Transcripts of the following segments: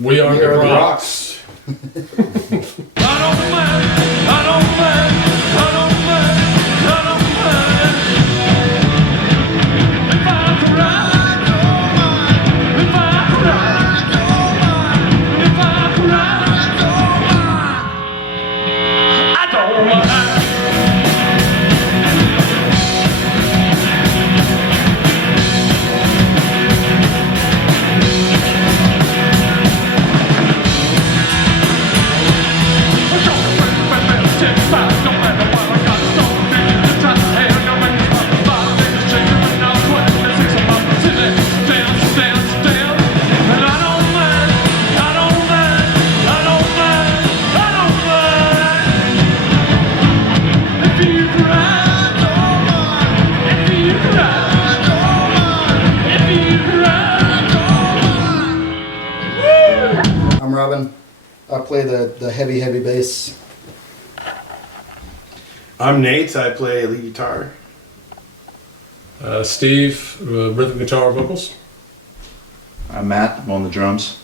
We are the GRAWKS. I'm Robin. I play the heavy bass. I'm Nate. I play lead guitar. Steve, rhythm guitar, vocals. I'm Matt. I'm on the drums.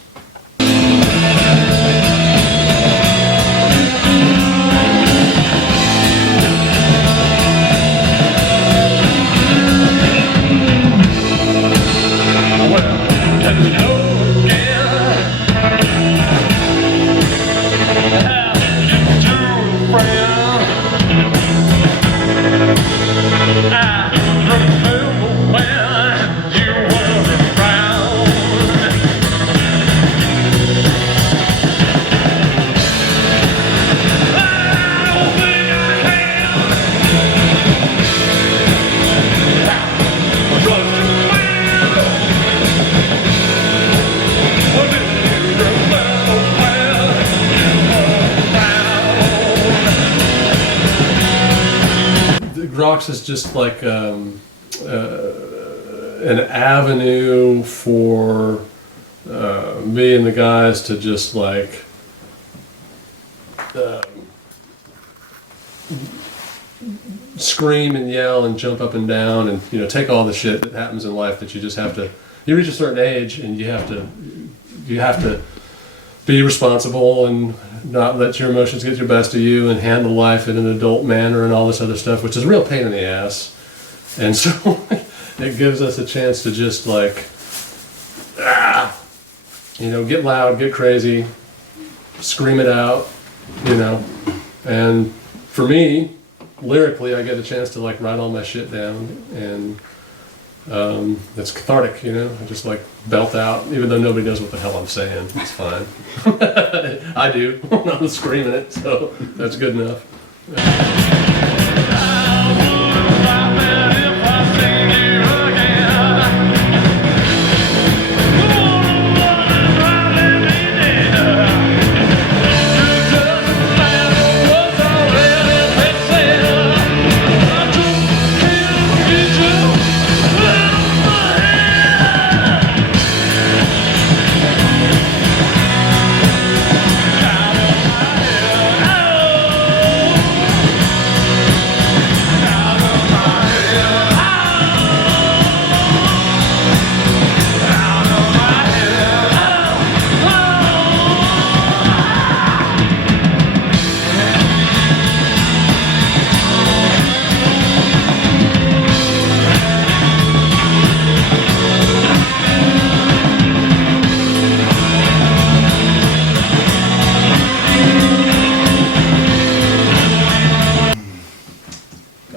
GRAWKS is just like an avenue for me and the guys to just like scream and yell and jump up and down and take all the shit that happens in life that you just have to. You reach a certain age and you have to be responsible and not let your emotions get the best of you and handle life in an adult manner and all this other stuff, which is a real pain in the ass. And so it gives us a chance to just like, get loud, get crazy, scream it out, And for me, lyrically, I get a chance to like write all my shit down, and it's cathartic, I just like belt out, even though nobody knows what the hell I'm saying. It's fine. I do. I'm screaming it, so that's good enough.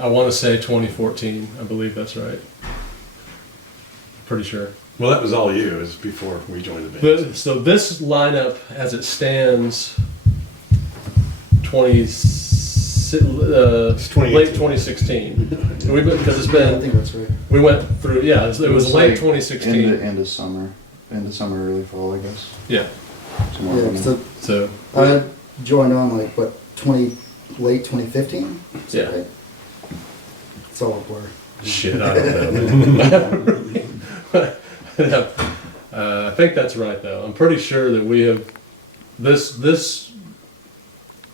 I want to say 2014. I believe that's right. Pretty sure. Well, that was all you. It was before we joined the band. So this lineup, as it stands, late 2016. Because it's been. I think that's right. We went through. Yeah, it was late 2016. End of summer, early fall, I guess. Yeah. Somewhere Yeah, around So. I joined on like late 2015. Yeah. Right? It's all a blur. Shit, I don't know. I think that's right, though. I'm pretty sure that we have this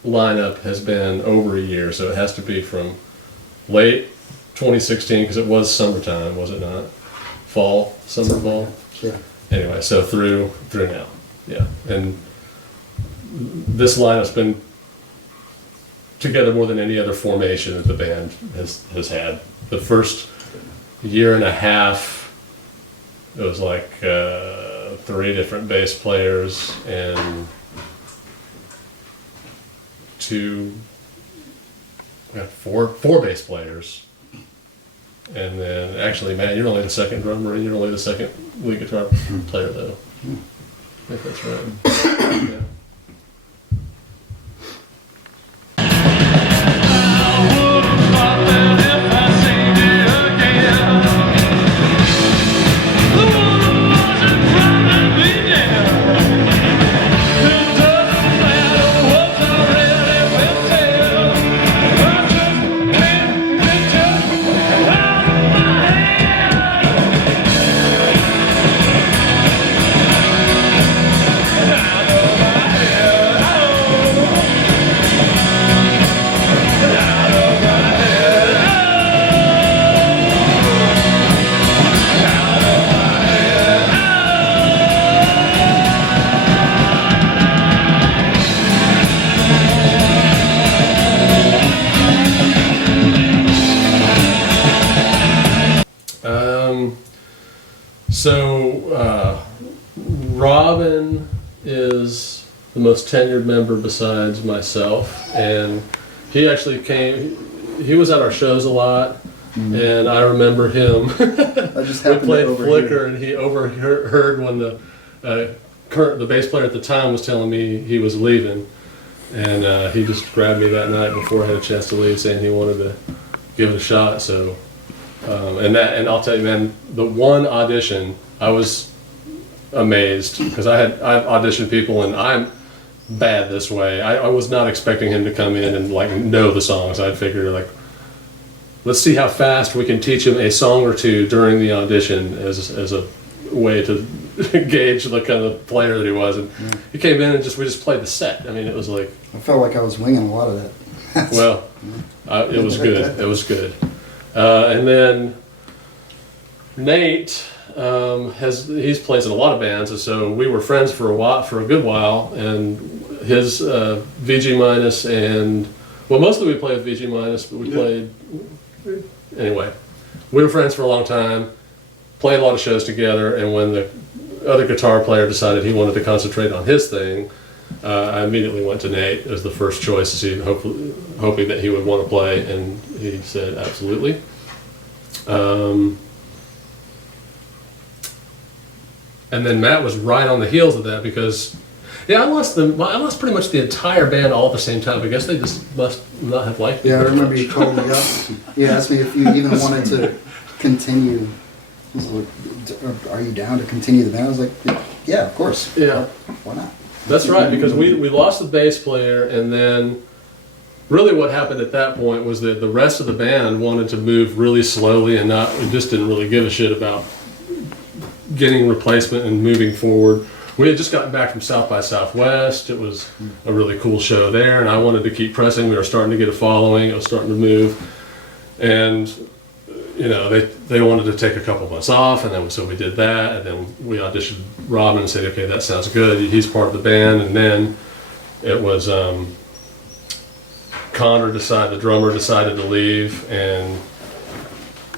lineup has been over a year, so it has to be from late 2016 because it was summertime, was it not? Fall, summer, fall. Yeah. Anyway, so through now. Yeah, and this lineup's been together more than any other formation that the band has had. The first year and a half, it was like 3 different bass players and 4 bass players. And then, actually, Matt, you're only the second drummer, and you're only the second lead guitar player, though. I think that's right. Yeah. So, Robin is the most tenured member besides myself, and he actually he was at our shows a lot, and I remember him. I just we happened to played overhear. Flicker, and he overheard when the bass player at the time was telling me he was leaving, and he just grabbed me that night before I had a chance to leave, saying he wanted to give it a shot. So. And I'll tell you, man, the one audition, I was amazed because I've auditioned people and I'm bad this way. I was not expecting him to come in and like know the songs. I figured like, let's see how fast we can teach him a song or two during the audition as a way to gauge the kind of player that he was. And he came in and we just played the set. I mean, it was like. I felt like I was winging a lot of that. Well, it was good. It was good. And then Nate he's plays in a lot of bands, and so we were friends for a good while. And his VG minus and mostly we played with VG minus, but we played anyway. We were friends for a long time, played a lot of shows together. And when the other guitar player decided he wanted to concentrate on his thing, I immediately went to Nate as the first choice to see, hoping that he would want to play, and he said absolutely. And then Matt was right on the heels of that because, I lost pretty much the entire band all at the same time. I guess they just must not have liked me. Yeah, I very remember much. you called me up. You asked me if you even wanted to continue. He was like, are you down to continue the band? I was like, yeah, of course. Yeah. Why not? That's right, because we lost the bass player, and then really what happened at that point was that the rest of the band wanted to move really slowly and just didn't really give a shit about getting replacement and moving forward. We had just gotten back from South by Southwest. It was a really cool show there, and I wanted to keep pressing. We were starting to get a following. It was starting to move, and they wanted to take a couple months off, and then so we did that, and then we auditioned Robin and said, okay, that sounds good. He's part of the band, and then it was the drummer decided to leave, and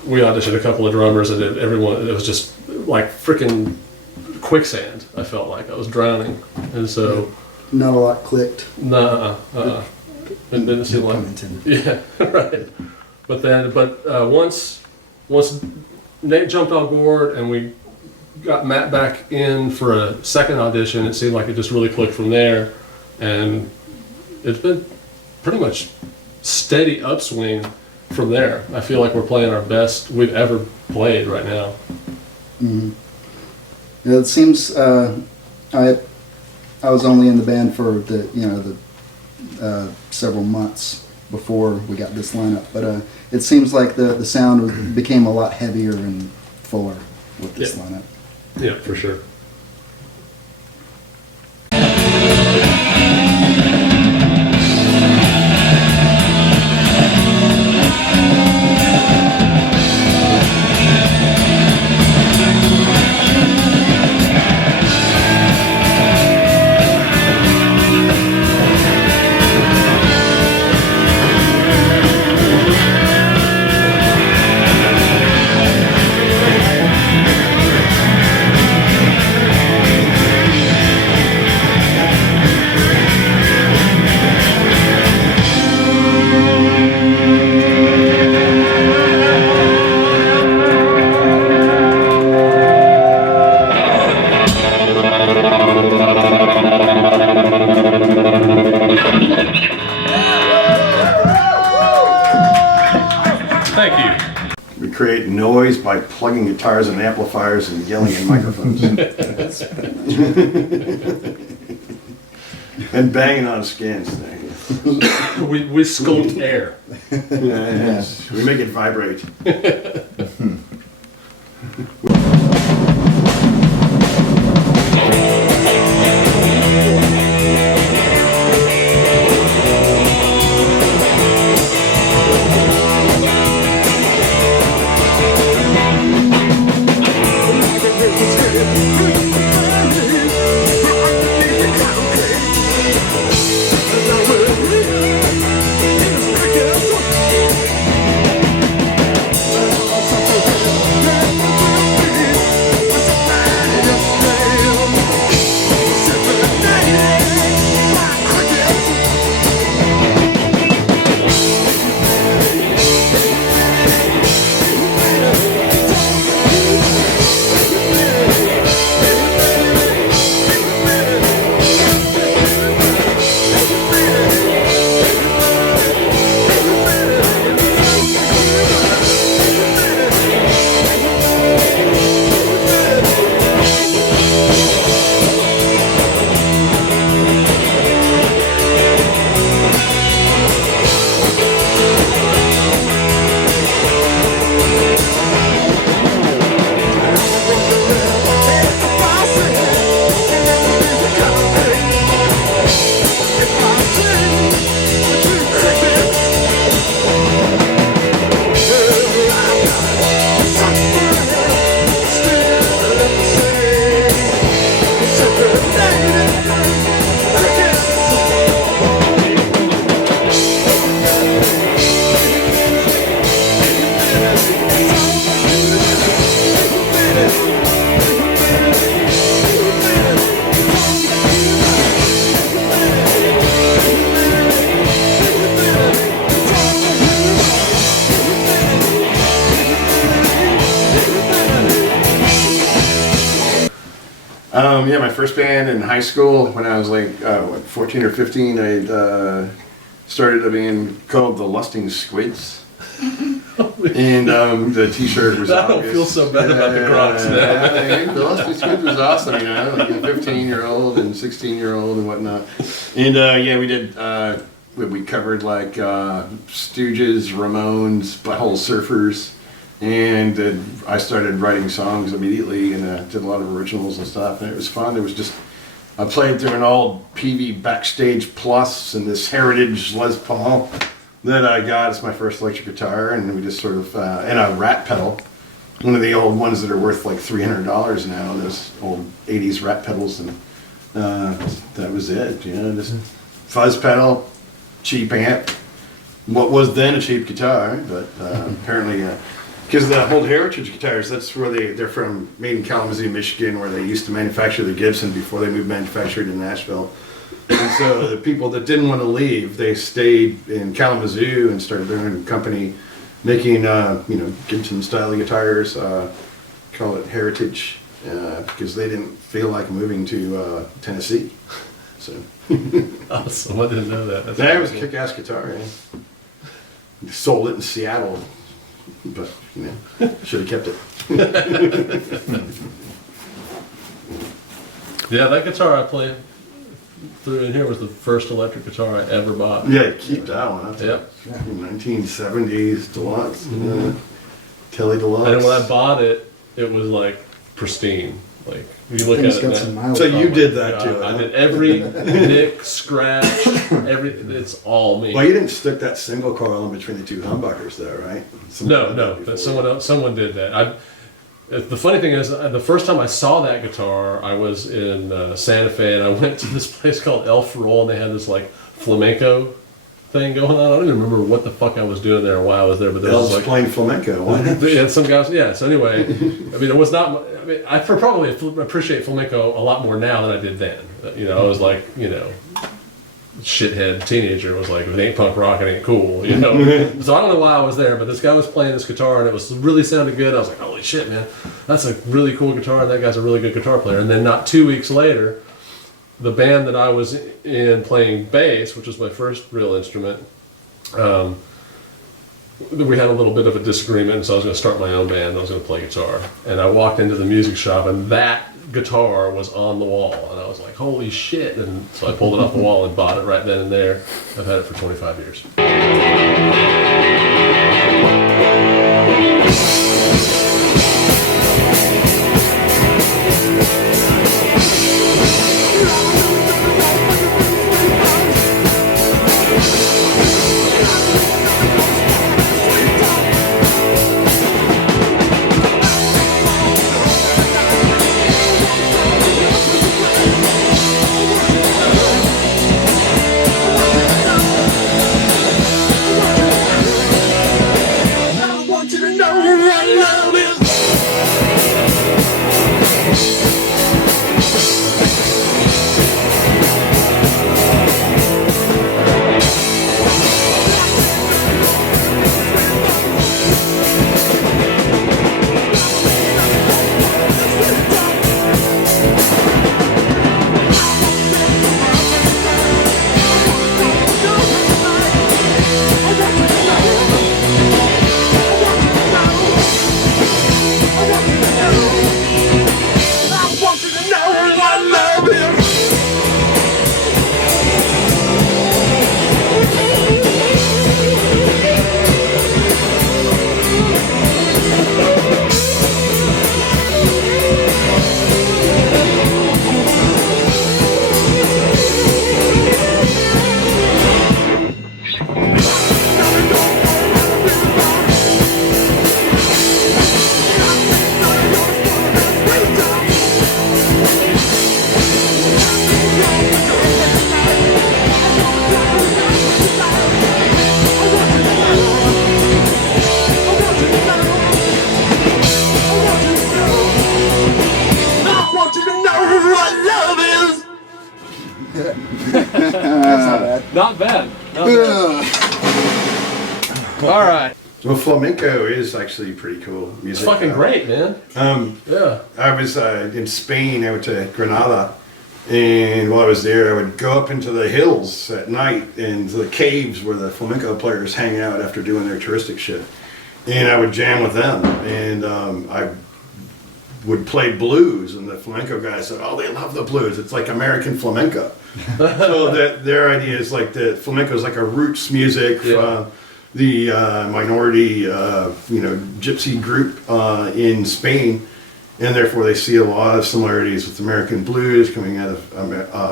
we auditioned a couple of drummers, and it was just like freaking quicksand. I felt like I was drowning, and so Not a lot clicked. it didn't seem No like pun intended. yeah, right. But once Nate jumped on board and we got Matt back in for a second audition, it seemed like it just really clicked from there, and it's been pretty much steady upswing from there. I feel like we're playing our best we've ever played right now. Mm-hmm. Yeah, it seems I was only in the band for the several months before we got this lineup, but it seems like the sound became a lot heavier and fuller with this lineup. Yeah, for sure. noise by plugging guitars and amplifiers and yelling in microphones. That's pretty much And banging on skins. We sculpt air. Yes. We make it vibrate. Yeah, my first band in high school when I was like 14 or 15, I started a band called the Lusting Squids. And the t-shirt was I don't obvious. feel so bad about the GRAWKS now. Yeah, the Lusting Squids was awesome, you know, like a 15-year-old and 16-year-old and whatnot. And yeah, we did, we covered like Stooges, Ramones, Butthole Surfers. And I started writing songs immediately and did a lot of originals and stuff, and it was fun. It was just, I played through an old PV Backstage Plus and this Heritage Les Paul that I got as my first electric guitar, and we just sort of, and a Rat pedal, one of the old ones that are worth like $300 now, those old 80s Rat pedals, and that was it, you know, just fuzz pedal, cheap amp, what was then a cheap guitar, but apparently, because the old Heritage guitars, that's where they're from, made in Kalamazoo, Michigan, where they used to manufacture the Gibson before they moved manufacturing to Nashville. And so the people that didn't want to leave, they stayed in Kalamazoo and started their own company making, you know, Gibson style guitars, call it Heritage, because they didn't feel like moving to Tennessee. So Awesome, I didn't know that. That's that was a cool. kick-ass guitar, yeah. Sold it in Seattle. But, you know, should have kept it. Yeah, that guitar I played through in here was the first electric guitar I ever bought. Yeah, keep that one. That's Yep. 1970s Deluxe. Telly Deluxe. And when I bought it, it was like pristine. Like, you look Things at got it some now. miles So on you it. did that too, I huh? did every nick, scratch, it's all me. Well, you didn't stick that single coil in between the two humbuckers though, right? No, that's someone did that. The funny thing is, the first time I saw that guitar, I was in Santa Fe, and I went to this place called El Ferrol, and they had this like flamenco thing going on. I don't even remember what the fuck I was doing there or why I was there, but there was Elves like playing flamenco. Why not? yeah, some guys. Yeah. So anyway, I mean, it was not. I mean, I probably appreciate flamenco a lot more now than I did then. You know, I was like, you know, shithead teenager was like, if it ain't punk rock, it ain't cool. You know. So I don't know why I was there, but this guy was playing this guitar and it was really sounded good. I was like, holy shit, man, that's a really cool guitar. And that guy's a really good guitar player. And then not 2 weeks later, the band that I was in playing bass, which was my first real instrument, we had a little bit of a disagreement, so I was going to start my own band. I was going to play guitar, and I walked into the music shop, and that guitar was on the wall, and I was like, "Holy shit!" And so I pulled it off the wall and bought it right then and there. I've had it for 25 years. Not bad. Not bad. All right. Well, flamenco is actually pretty cool music. It's fucking great, man. Yeah. I was in Spain. I went to Granada, and while I was there, I would go up into the hills at night and the caves where the flamenco players hang out after doing their touristic shit, and I would jam with them. And I would play blues, and the flamenco guys said, "Oh, they love the blues. It's like American flamenco." So their idea is like the flamenco is like a roots music. Yeah. The minority, gypsy group in Spain, and therefore they see a lot of similarities with American blues coming out of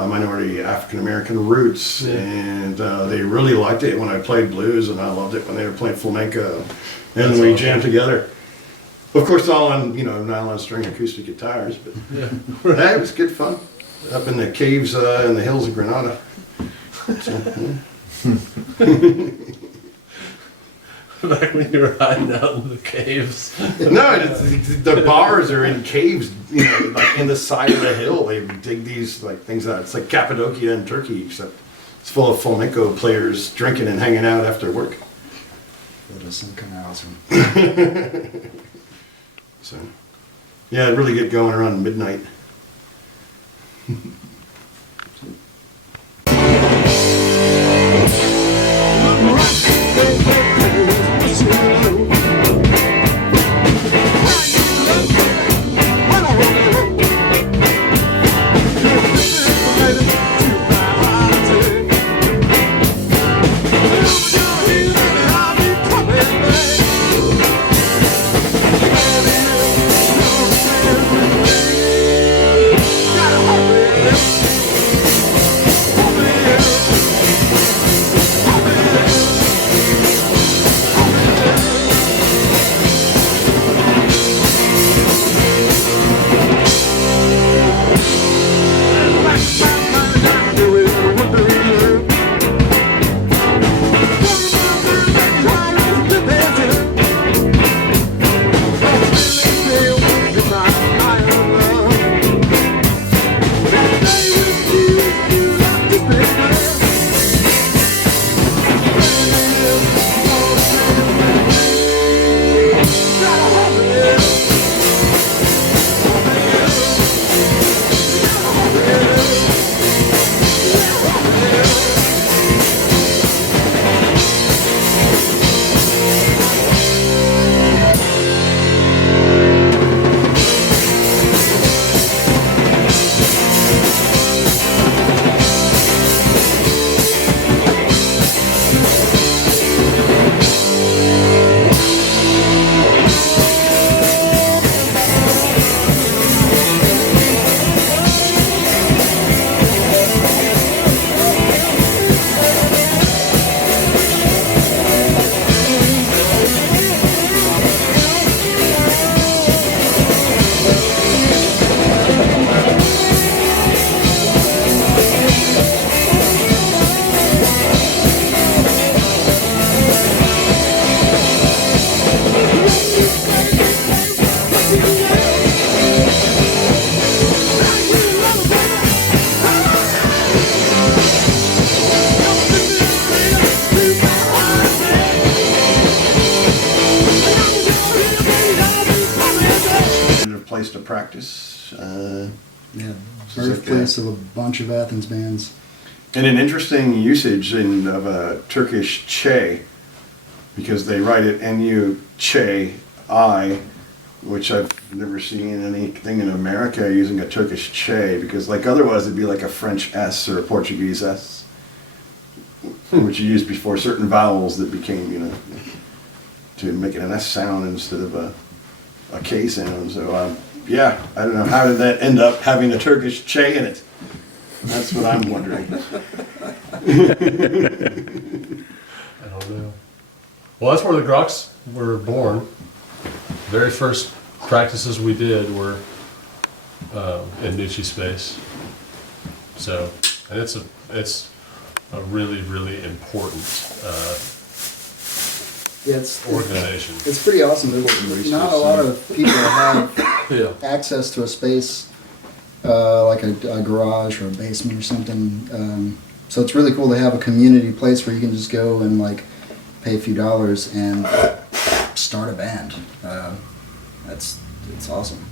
minority African American roots, and they really liked it when I played blues, and I loved it when they were playing flamenco, and then we jammed together. Of course, all on nylon string acoustic guitars, but yeah, it was good fun up in the caves in the hills of Granada. So, Back when you were hiding out in the caves. No, the bars are in caves, like in the side of the hill. They dig these things out. It's like Cappadocia in Turkey, except it's full of flamenco players drinking and hanging out after work. That does sound kind of awesome. So, yeah, it really get going around midnight. place to practice. Yeah, So it's like birthplace of a bunch of Athens bands. And an interesting usage of a Turkish che, because they write it N-U-Che-I, which I've never seen anything in America using a Turkish che, because like otherwise it'd be like a French S or a Portuguese S, which you used before certain vowels that became, you know, to make it an S sound instead of a K sound. So yeah, I don't know, how did that end up having a Turkish che in it? That's what I'm wondering. I don't know. Well, that's where the GRAWKS were born. Very first practices we did were in Nucci space. So, and it's a really, really important Yeah, organization. it's pretty awesome. There's not a lot of people have Yeah. access to a space like a garage or a basement or something. So it's really cool to have a community place where you can just go and like pay a few dollars and start a band. It's awesome.